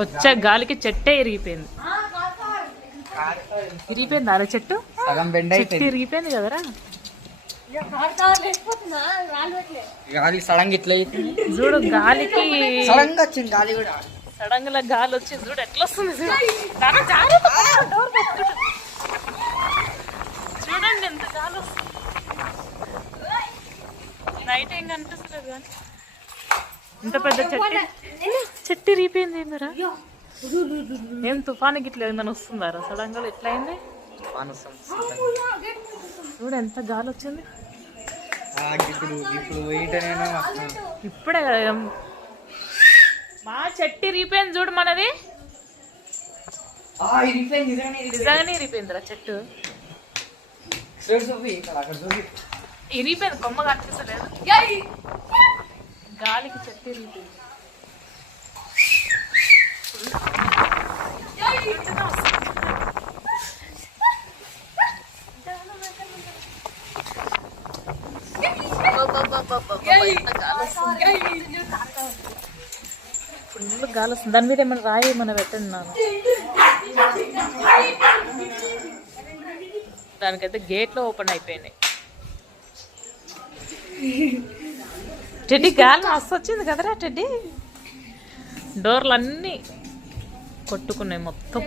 వచ్చే గాలికి చెట్టే ఇరిగిపోయింది. ఇరిగిపోయింది అరే చెట్టు, చెట్టు ఇరిగిపోయింది కదరా. గాలి సడన్ ఇట్లా చూడు, గాలికి సడన్ గా వచ్చింది గాలి కూడా. సడన్ గా గాలి వచ్చింది చూడు ఎట్లా వస్తుంది. చూడండి ఎంత గాలి వస్తుంది. నైట్ ఏం కనిపిస్తుంది కానీ ఇంత పెద్ద చెట్టు ఇరిగిపోయింది. ఏందరా ఏం తుఫాను గిట్ల ఏమైనా వస్తుందారా సడన్ గా? ఎట్లా అయింది చూడు, ఎంత గాలి వచ్చింది. ఇప్పుడే కదా మా చెట్టు ఇరిగిపోయింది చూడు మనది. నిజంగానే ఇరిగిపోయిందిరా చెట్టు. ఇరిగిపోయింది, కొమ్మ కనిపిస్తలేదు. గాలికి చెట్టు ఇరిగిపోయింది. ఫుల్ గాలి వస్తుంది. దాని మీద ఏమైనా రాయి ఏమైనా పెట్టండి నాన్న. దానికైతే గేట్లో ఓపెన్ అయిపోయినాయి. టెడ్డీ గాలి మస్తు వచ్చింది కదరా టెడ్డీ. డోర్లు అన్నీ కొట్టుకున్నాయి మొత్తం.